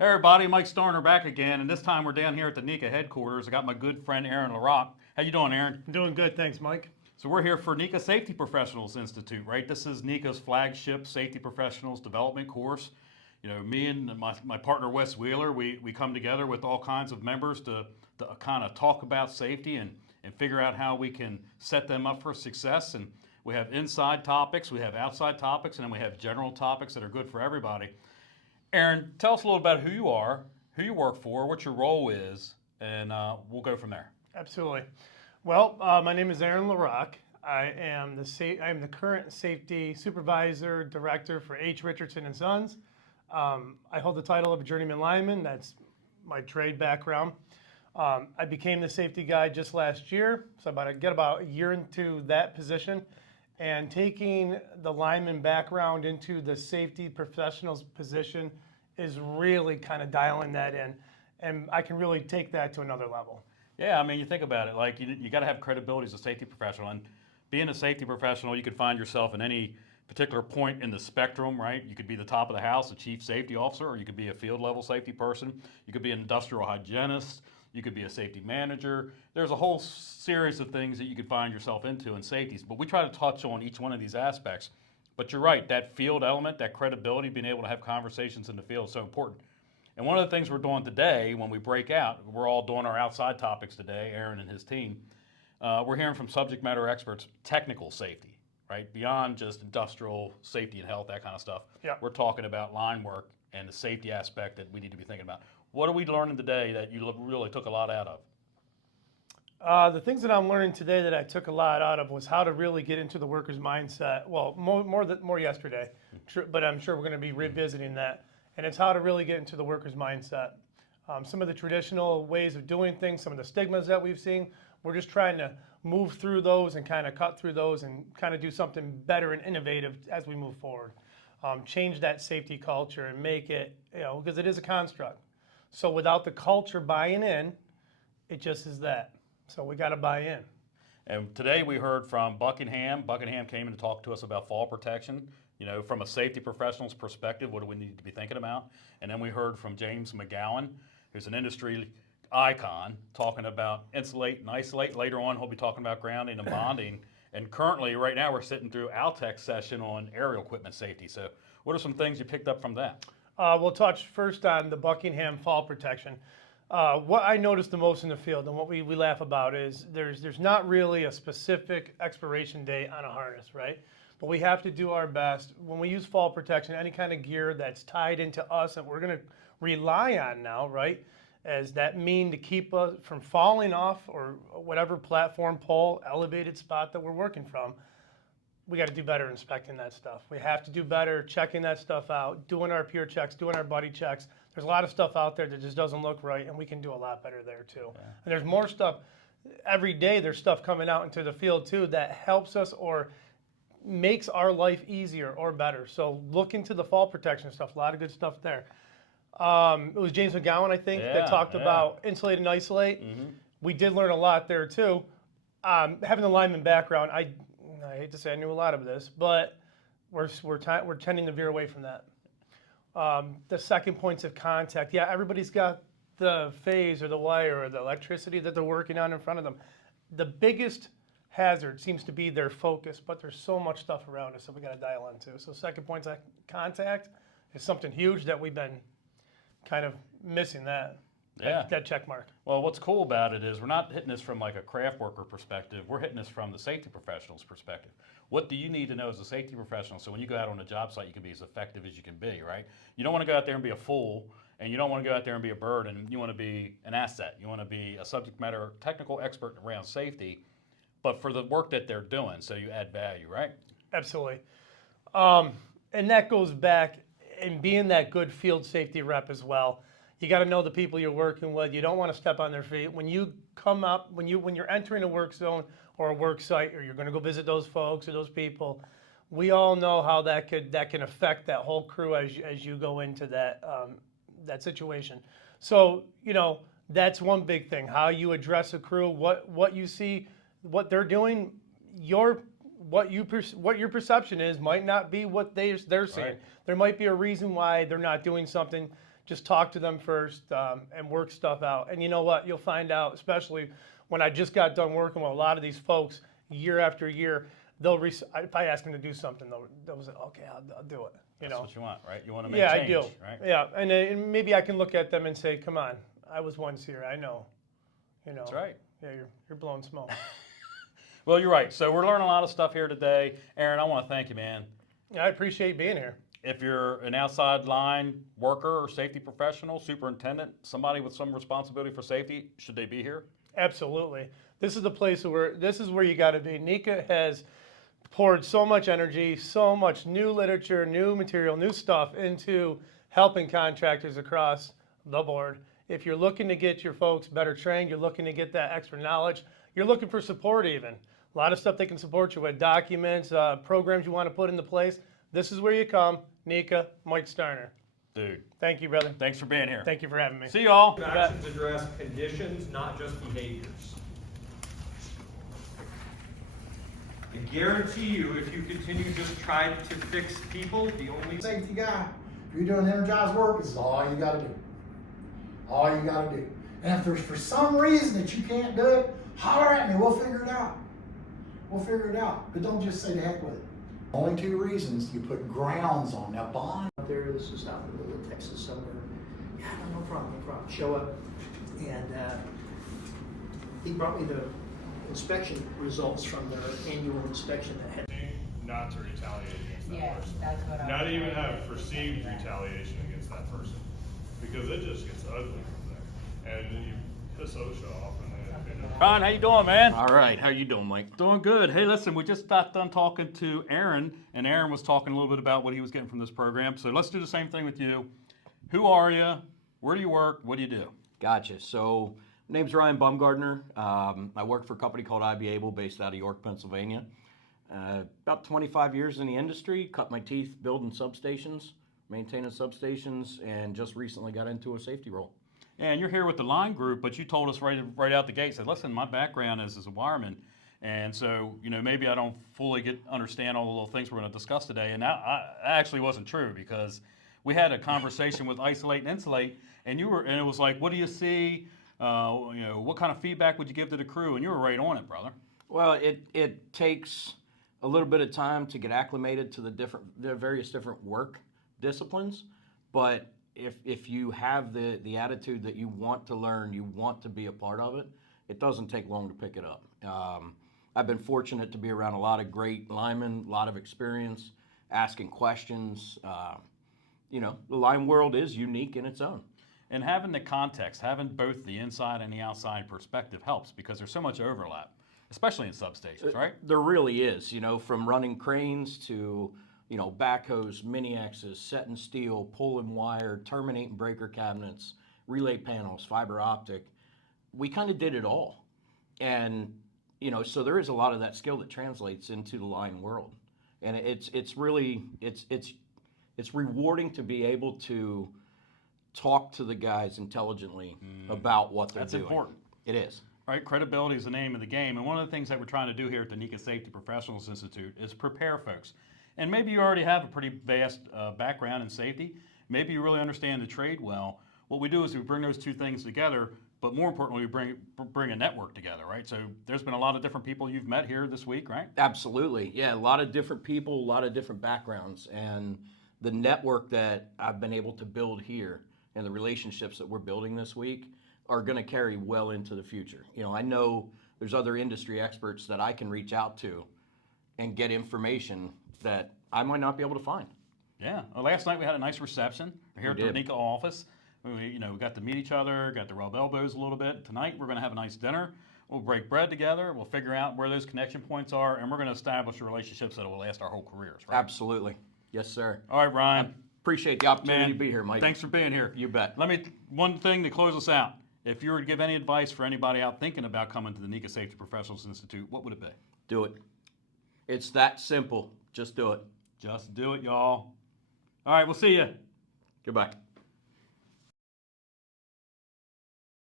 Hey everybody, Mike Starner back again, and this time we're down here at the NECA headquarters. I got my good friend Aaron LaRock. How you doing, Aaron? I'm doing good, thanks, Mike. So we're here for NECA Safety Professionals Institute, right? This is NECA's flagship safety professionals development course. You know, me and my partner Wes Wheeler, we come together with all kinds of members to kind of talk about safety and figure out how we can set them up for success. And we have inside topics, we have outside topics, and then we have general topics that are good for everybody. Aaron, tell us a little about who you are, who you work for, what your role is, and we'll go from there. Absolutely. Well, my name is Aaron LaRock. I am the current safety supervisor director for H. Richardson and Sons. I hold the title of a journeyman lineman. That's my trade background. I became the safety guy just last year, so I get about a year into that position. And taking the lineman background into the safety professionals position is really kind of dialing that in. And I can really take that to another level. Yeah, I mean, you think about it, like you got to have credibility as a safety professional. And being a safety professional, you could find yourself in any particular point in the spectrum, right? You could be the top of the house, a chief safety officer, or you could be a field level safety person. You could be an industrial hygienist. You could be a safety manager. There's a whole series of things that you could find yourself into in safeties, but we try to touch on each one of these aspects. But you're right, that field element, that credibility, being able to have conversations in the field is so important. And one of the things we're doing today when we break out, we're all doing our outside topics today, Aaron and his team, we're hearing from subject matter experts, technical safety, right? Beyond just industrial safety and health, that kind of stuff. Yeah. We're talking about line work and the safety aspect that we need to be thinking about. What are we learning today that you really took a lot out of? The things that I'm learning today that I took a lot out of was how to really get into the worker's mindset. Well, more yesterday, but I'm sure we're going to be revisiting that. And it's how to really get into the worker's mindset. Some of the traditional ways of doing things, some of the stigmas that we've seen, we're just trying to move through those and kind of cut through those and kind of do something better and innovative as we move forward. Change that safety culture and make it, because it is a construct. So without the culture buying in, it just is that. So we got to buy in. And today we heard from Buckingham. Buckingham came in to talk to us about fall protection. You know, from a safety professional's perspective, what do we need to be thinking about? And then we heard from James McGowan, who's an industry icon, talking about insulate and isolate. Later on, he'll be talking about grounding and bonding. And currently, right now, we're sitting through Altec's session on aerial equipment safety. So what are some things you picked up from that? We'll touch first on the Buckingham fall protection. What I noticed the most in the field and what we laugh about is there's not really a specific expiration date on a harness, right? But we have to do our best. When we use fall protection, any kind of gear that's tied into us that we're going to rely on now, right, as that mean to keep us from falling off or whatever platform, pole, elevated spot that we're working from, we got to do better inspecting that stuff. We have to do better checking that stuff out, doing our peer checks, doing our buddy checks. There's a lot of stuff out there that just doesn't look right, and we can do a lot better there too. Yeah. And there's more stuff. Every day there's stuff coming out into the field too that helps us or makes our life easier or better. So look into the fall protection stuff. A lot of good stuff there. It was James McGowan, I think, that talked about insulate and isolate. Mm-hmm. We did learn a lot there too. Having the lineman background, I hate to say I knew a lot of this, but we're tending to veer away from that. The second points of contact, yeah, everybody's got the phase or the wire or the electricity that they're working on in front of them. The biggest hazard seems to be their focus, but there's so much stuff around us that we got to dial into. So second points of contact is something huge that we've been kind of missing that check mark. Well, what's cool about it is we're not hitting this from like a craft worker perspective. We're hitting this from the safety professional's perspective. What do you need to know as a safety professional so when you go out on a job site, you can be as effective as you can be, right? You don't want to go out there and be a fool, and you don't want to go out there and be a burden. You want to be an asset. You want to be a subject matter technical expert around safety, but for the work that they're doing, so you add value, right? Absolutely. And that goes back in being that good field safety rep as well. You got to know the people you're working with. You don't want to step on their feet. When you come up, when you're entering a work zone or a work site, or you're going to go visit those folks or those people, we all know how that can affect that whole crew as you go into that situation. So that's one big thing. How you address a crew, what you see, what they're doing, what your perception is might not be what they're seeing. Right. There might be a reason why they're not doing something. just talk to them first and work stuff out. And you know what? You'll find out, especially when I just got done working with a lot of these folks year after year, if I ask them to do something, they'll say, okay, I'll do it. That's what you want, right? You want to make Yeah, change, I do. right? Yeah, and maybe I can look at them and say, come on, I was once here, I know. That's right. Yeah, you're blowing smoke. Well, you're right. So we're learning a lot of stuff here today. Aaron, I want to thank you, man. Yeah, I appreciate being here. If you're an outside line worker or safety professional, superintendent, somebody with some responsibility for safety, should they be here? Absolutely. This is where you got to be. NEPA has poured so much energy, so much new literature, new material, new stuff into helping contractors across the board. If you're looking to get your folks better trained, you're looking to get that extra knowledge, you're looking for support even. A lot of stuff they can support you with, documents, programs you want to put into place. This is where you come. NECA, Mike Starner. Dude, Thank you, brother. thanks for being here. Thank you for having me. See y'all. Actions address conditions, not just behaviors. I guarantee you, if you continue just trying to fix people, the only Safety guy, if you're doing energized work, this is all you gotta do. All you gotta do. And if there's for some reason that you can't do it, holler at me, we'll figure it out. We'll figure it out, but don't just say to heck with it. Only two reasons you put grounds on. Now bond. Out there, this is out in the middle of Texas somewhere. Yeah, no problem. Show up, and he brought me the inspection results from their annual inspection that had. Not to retaliate against that Yes, person. that's what I Not was even saying. have perceived retaliation against that person. Because it just gets ugly from there. And then you piss OSHA off and Ron, how you doing, man? All right, how you doing, Mike? Doing good. Hey, listen, we just got done talking to Aaron, and Aaron was talking a little bit about what he was getting from this program. So let's do the same thing with you. Who are you? Where do you work? What do you do? Gotcha. So, my name's Ryan Bumgardner. I work for a company called IB Able based out of York, Pennsylvania. About 25 years in the industry, cut my teeth building substations, maintaining substations, and just recently got into a safety role. And you're here with the line group, but you told us right out the gate, said, listen, my background is as a wireman. And so, maybe I don't fully understand all the little things we're going to discuss today. And that actually wasn't true, because we had a conversation with Isolate and Insulate, and it was like, what do you see? What kind of feedback would you give to the crew? And you were right on it, brother. Well, it takes a little bit of time to get acclimated to the various different work disciplines, but if you have the attitude that you want to learn, you want to be a part of it, it doesn't take long to pick it up. I've been fortunate to be around a lot of great linemen, a lot of experience, asking questions. The line world is unique in its own. And having the context, having both the inside and the outside perspective helps, because there's so much overlap, especially in substations, right? There really is, from running cranes to backhoes, mini X's, setting steel, pulling wire, terminating breaker cabinets, relay panels, fiber optic. We kind of did it all. And, so there is a lot of that skill that translates into the line world. And it's really rewarding to be able to talk to the guys intelligently about what they're doing. That's important. It is. Right, credibility is the name of the game. And one of the things that we're trying to do here at the NECA Safety Professionals Institute is prepare folks. And maybe you already have a pretty vast background in safety. Maybe you really understand the trade well. What we do is we bring those two things together, but more importantly, we bring a network together, right? So there's been a lot of different people you've met here this week, right? Absolutely. Yeah, a lot of different people, a lot of different backgrounds. And the network that I've been able to build here and the relationships that we're building this week are going to carry well into the future. I know there's other industry experts that I can reach out to and get information that I might not be able to find. Yeah. Well, last night we had a nice reception here at the did. NECA office. We got to meet each other, got to rub elbows a little bit. Tonight we're going to have a nice dinner. We'll break bread together. We'll figure out where those connection points are, and we're going to establish relationships that will last our whole careers, right? Absolutely. Yes, sir. All right, Ryan. Appreciate the opportunity Man, to be here, Mike. Thanks for being here. You bet. One thing to close us out. If you were to give any advice for anybody out thinking about coming to the NECA Safety Professionals Institute, what would it be? Do it. It's that simple. Just do it. Just do it, y'all. All right, we'll see you. Goodbye.